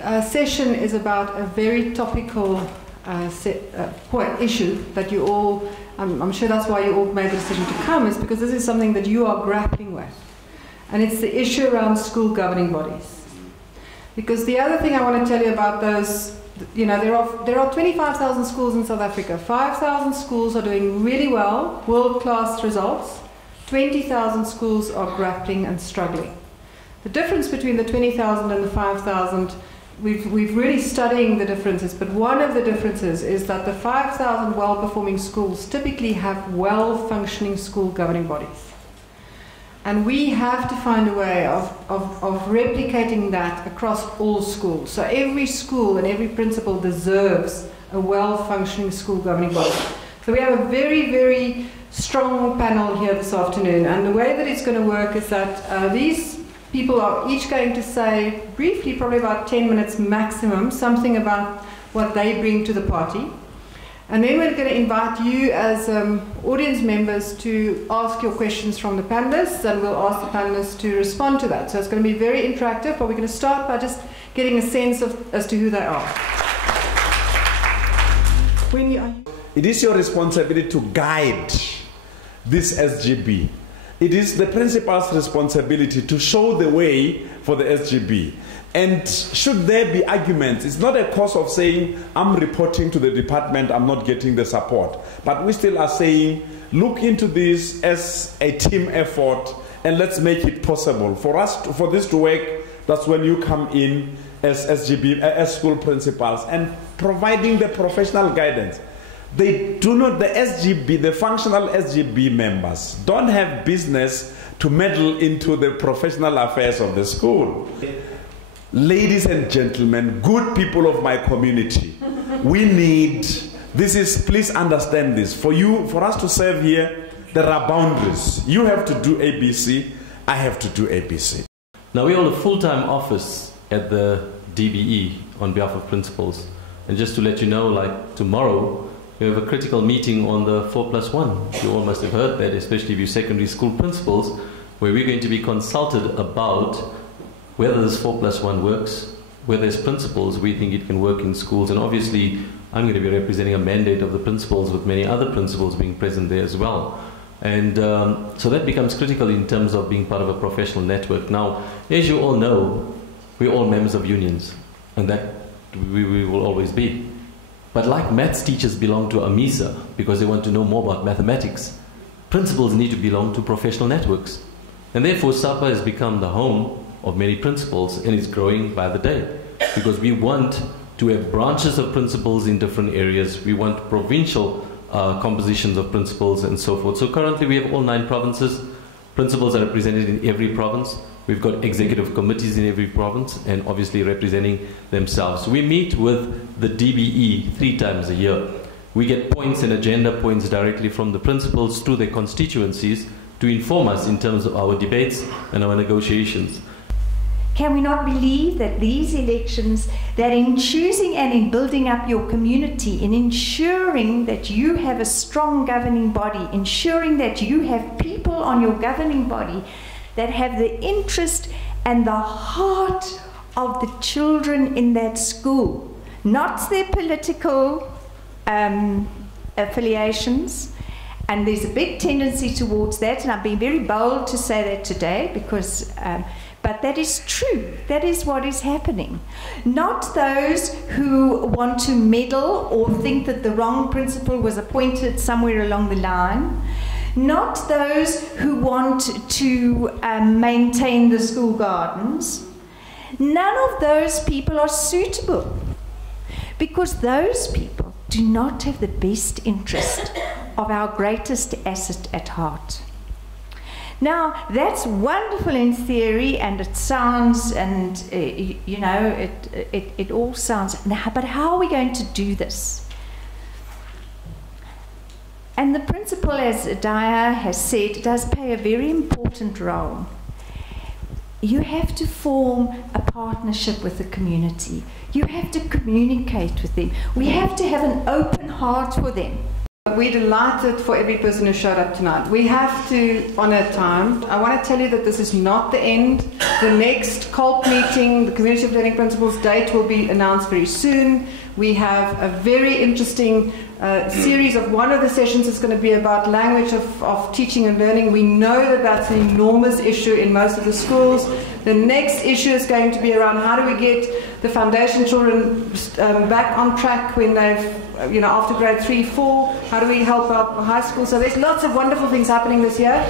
session is about a very topical issue that you all, I'm sure that's why you all made the decision to come, is because this is something that you are grappling with. And it's the issue around school governing bodies. Because the other thing I want to tell you about those, you know, there are 25,000 schools in South Africa. 5,000 schools are doing really well, world-class results. 20,000 schools are grappling and struggling. The difference between the 20,000 and the 5,000, we've really studying the differences, but one of the differences is that the 5,000 well-performing schools typically have well-functioning school governing bodies. And we have to find a way of replicating that across all schools. So every school and every principal deserves a well-functioning school governing body. So we have a very, very strong panel here this afternoon. And the way that it's going to work is that these people are each going to say, briefly, probably about 10 minutes maximum, something about what they bring to the party. And then we're going to invite you as audience members to ask your questions from the panelists, and we'll ask the panelists to respond to that. So it's going to be very interactive, but we're going to start by just getting a sense as to who they are. It is your responsibility to guide this SGB. It is the principal's responsibility to show the way for the SGB. And should there be arguments, it's not a cause of saying, I'm reporting to the department, I'm not getting the support. But we still are saying, look into this as a team effort and let's make it possible. For this to work, that's when you come in as SGB, as school principals, and providing the professional guidance. They do not, the SGB, the functional SGB members, don't have business to meddle into the professional affairs of the school. Ladies and gentlemen, good people of my community, we need, please understand this, for us to serve here, there are boundaries. You have to do ABC, I have to do ABC. Now we hold a full-time office at the DBE on behalf of principals. And just to let you know, like tomorrow, we have a critical meeting on the 4+1. You all must have heard that, especially if you're secondary school principals, where we're going to be consulted about whether this 4+1 works, whether as principals we think it can work in schools, and obviously I'm going to be representing a mandate of the principals with many other principals being present there as well. And so that becomes critical in terms of being part of a professional network. Now, as you all know, we're all members of unions, and that we will always be. But like maths teachers belong to AMISA because they want to know more about mathematics, principals need to belong to professional networks. And therefore SAPA has become the home of many principals, and it's growing by the day. Because we want to have branches of principals in different areas. We want provincial compositions of principals and so forth. So currently we have all 9 provinces. Principals are represented in every province. We've got executive committees in every province and obviously representing themselves. We meet with the DBE 3 times a year. We get points and agenda points directly from the principals through their constituencies to inform us in terms of our debates and our negotiations. Can we not believe that these elections, that in choosing and in building up your community, in ensuring that you have a strong governing body, ensuring that you have people on your governing body that have the interest and the heart of the children in that school, not their political affiliations. And there's a big tendency towards that, and I've been very bold to say that today because but that is true. That is what is happening. Not those who want to meddle or think that the wrong principal was appointed somewhere along the line. Not those who want to maintain the school gardens. None of those people are suitable because those people do not have the best interest of our greatest asset at heart. Now, that's wonderful in theory, and it sounds, and you know, it all sounds, now, but how are we going to do this? And the principal, as Daya has said, does play a very important role. You have to form a partnership with the community. You have to communicate with them. We have to have an open heart for them. We're delighted for every person who showed up tonight. We have to honor time. I want to tell you that this is not the end. The next CoLP meeting, the Community of Learning Principles date, will be announced very soon. We have a very interesting series of one of the sessions is going to be about language of teaching and learning. We know that that's an enormous issue in most of the schools. The next issue is going to be around how do we get the foundation children back on track when they've, after grade 3, 4. How do we help our high school? So there's lots of wonderful things happening this year.